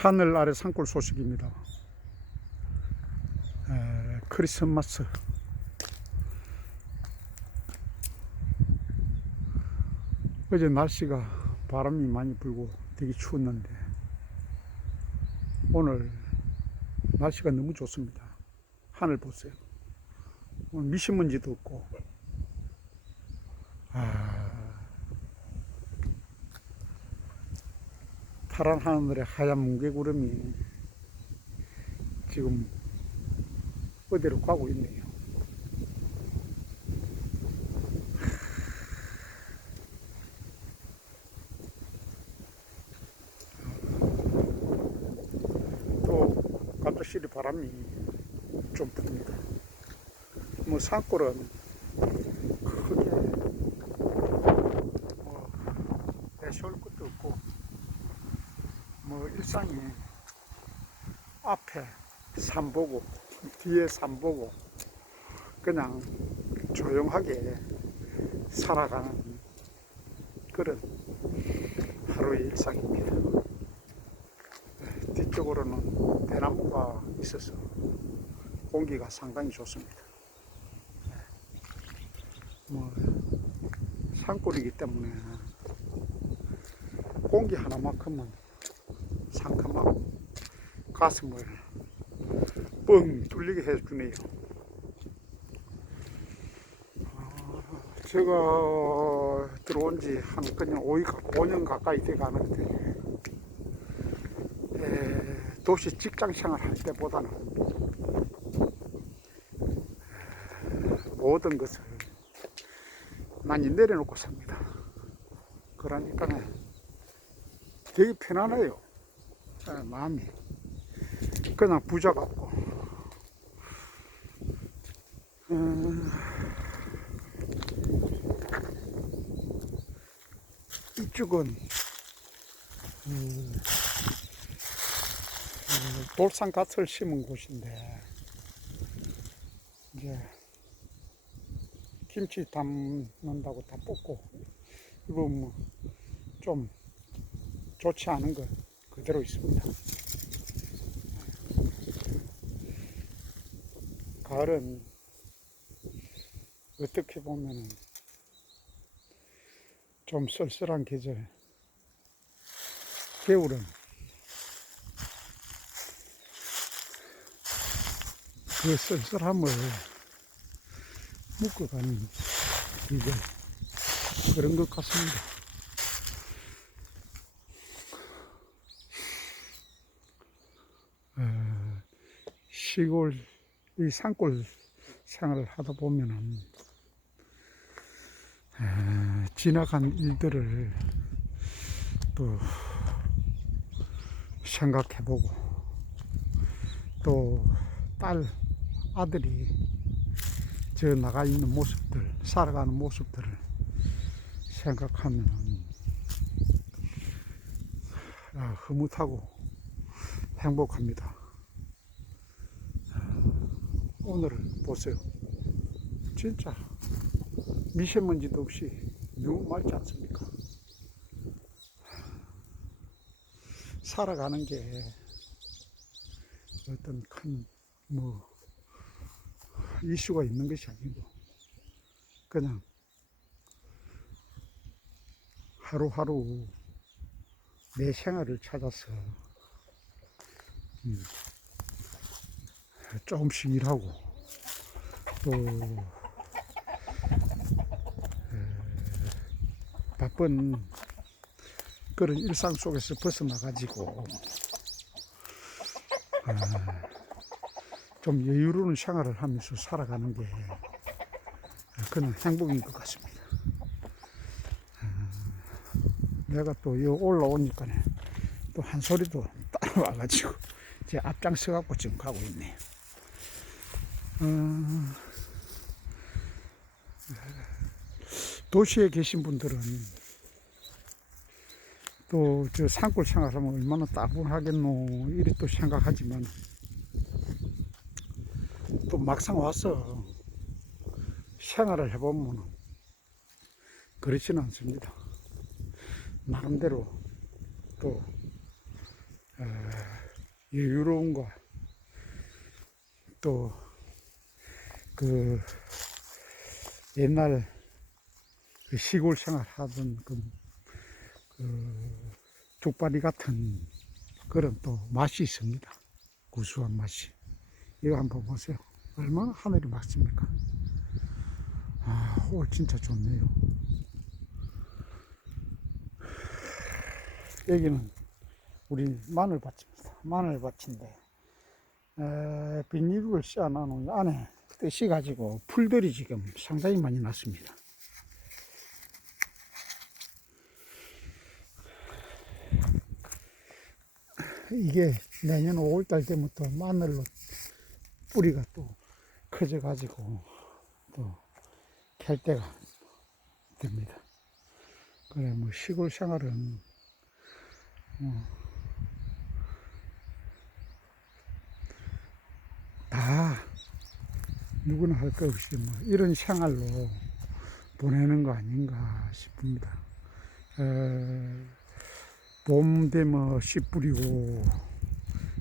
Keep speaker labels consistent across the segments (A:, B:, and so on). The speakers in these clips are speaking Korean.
A: 하늘 아래 산골 소식입니다. 에, 크리스마스. 어제 날씨가 바람이 많이 불고 되게 추웠는데 오늘 날씨가 너무 좋습니다. 하늘 보세요. 오늘 미세먼지도 없고 아, 파란 하늘에 하얀 뭉게구름이 지금 어디로 가고 있네요. 또 갑작스레 바람이 좀 붑니다. 뭐 산골은 크게 뭐 내세울 것도 없고 뭐 일상이 앞에 산 보고 뒤에 산 보고 그냥 조용하게 살아가는 그런 하루의 일상입니다. 뒤쪽으로는 대나무가 있어서 공기가 상당히 좋습니다. 뭐 산골이기 때문에 공기 하나만큼은 상큼하고 가슴을 뻥 뚫리게 해주네요. 아, 제가 들어온 지 한 그냥 5년 가까이 돼 가는데 에, 도시 직장 생활 할 때보다는 모든 것을 많이 내려놓고 삽니다. 그러니까 되게 편안해요. 에, 마음이. 그냥 부자 같고. 음, 이쪽은 음, 음, 돌산갓을 심은 곳인데 이제 김치 담는다고 다 뽑고 이거 뭐 좀 좋지 않은 거 그대로 있습니다. 가을은 어떻게 보면은 좀 쓸쓸한 계절. 겨울은 그 쓸쓸함을 묶어가는 계절. 그런 것 같습니다. 시골, 이 산골 생활을 하다 보면은 에, 지나간 일들을 또 생각해보고 또 딸 아들이 저 나가 있는 모습들 살아가는 모습들을 생각하면 아, 흐뭇하고 행복합니다. 오늘은 보세요. 진짜 미세먼지도 없이 너무 맑지 않습니까? 살아가는 게 어떤 큰 뭐 이슈가 있는 것이 아니고 그냥 하루하루 내 생활을 찾아서 음, 조금씩 일하고 또 바쁜 그런 일상 속에서 벗어나가지고 아, 좀 여유로운 생활을 하면서 살아가는 게 그냥 행복인 것 같습니다. 아, 내가 또여 올라오니까 또 한 소리도 따라와가지고 제 앞장서 갖고 지금 가고 있네요. 어, 도시에 계신 분들은 또 저 산골 생활하면 얼마나 따분하겠노 이리 또 생각하지만 또 막상 와서 생활을 해보면 그렇지는 않습니다. 나름대로 또 어, 여유로움과 또 그 옛날 그 시골 생활 하던 그, 그 족발이 같은 그런 또 맛이 있습니다. 구수한 맛이. 이거 한번 보세요. 얼마나 하늘이 맑습니까? 아, 오, 진짜 좋네요. 여기는 우리 마늘밭입니다. 마늘밭인데, 에, 비닐을 씌워놓은 안에 뜻이 가지고 풀들이 지금 상당히 많이 났습니다. 이게 내년 5월달 되면 또 마늘로 뿌리가 또 커져가지고 또캘 때가 됩니다. 그래, 뭐 시골 생활은 뭐 다 누구나 할 것 없이 뭐 이런 생활로 보내는 거 아닌가 싶습니다. 에, 봄 되면 씨 뿌리고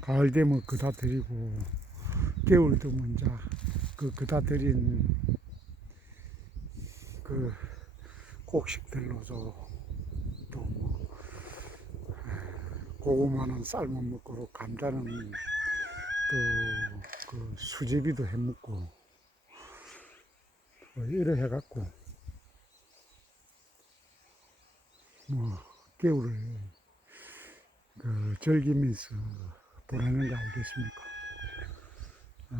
A: 가을 되면 그다 들이고 겨울 되면 이제 그 그다 들인 그 곡식들로도 또뭐 고구마는 삶아 먹고 감자는 또 그 수제비도 해 먹고 뭐 이래 해갖고 뭐 겨울을 그 즐기면서 보내는 거 알겠습니까? 어,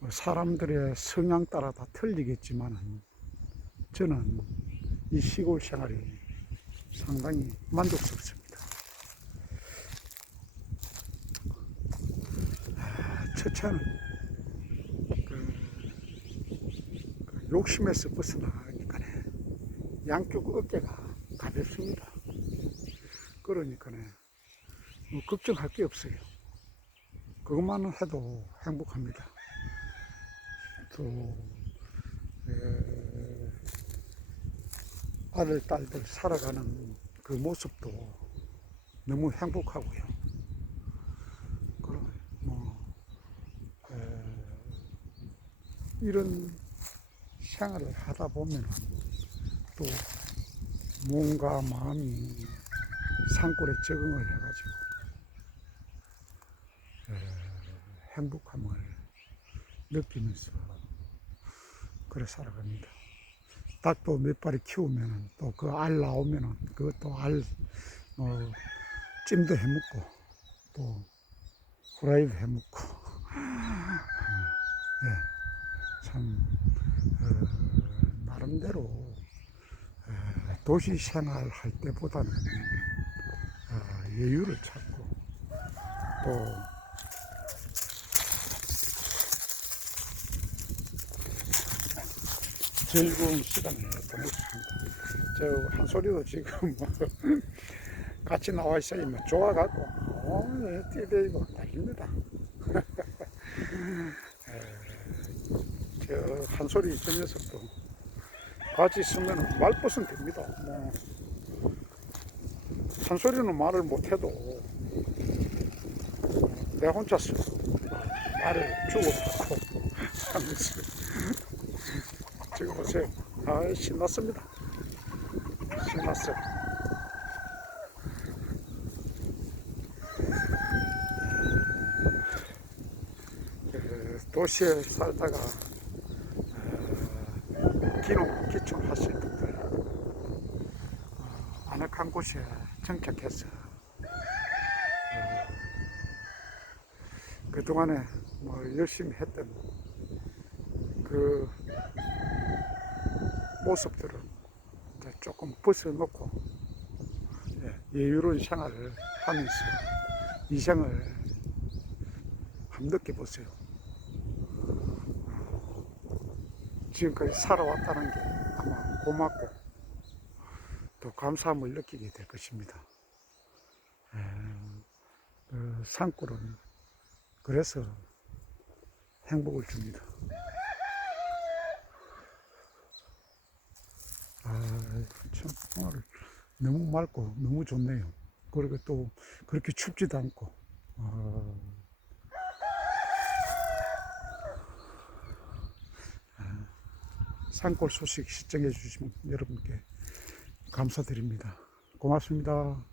A: 뭐 사람들의 성향 따라 다 틀리겠지만 저는 이 시골 생활이 상당히 만족스럽습니다. 아, 첫 차는 그, 그 욕심에서 벗어나니까 양쪽 어깨가 가볍습니다. 그러니까 뭐 걱정할 게 없어요. 그것만 해도 행복합니다. 또 에, 아들 딸들 살아가는 그 모습도 너무 행복하고요. 그럼 뭐 에, 이런 생활을 하다 보면 또 몸과 마음이 산골에 적응을 해가지고 에, 행복함을 느끼면서 그래 살아갑니다. 닭도 몇 마리 키우면 또 그 알 나오면은 그것도 알 어, 찜도 해 먹고 또 후라이도 해 먹고 예, 참 어, 나름대로 어, 도시 생활 할 때보다는 어, 여유를 찾고 또 즐거운 시간을 수 있습니다. 저 한소리도 지금 뭐 같이 나와 있어요. 좋아갖고 어, 뛰어대고 달립니다. 에, 저 한소리 저 녀석도 같이 있으면 말벗은 됩니다. 뭐 한 소리는 말을 못해도 내 혼자 서 말을 주고받고 하면서 지금 보세요. 아, 신났습니다. 신났어요. 그 도시에 살다가 어, 기농 기촌 하실 분들 어, 아늑한 곳에 정착해서 어, 그동안에 뭐 열심히 했던 그 모습들을 조금 벗어놓고 예, 여유로운 생활을 하면서 이 생을 한번 느껴보세요. 지금까지 살아왔다는 게 아마 고맙고 또 감사함을 느끼게 될 것입니다. 예, 그 산골은 그래서 행복을 줍니다. 아, 참, 오늘 너무 맑고 너무 좋네요. 그리고 또 그렇게 춥지도 않고. 아, 아, 산골 소식 시청해 주신 여러분께 감사드립니다. 고맙습니다.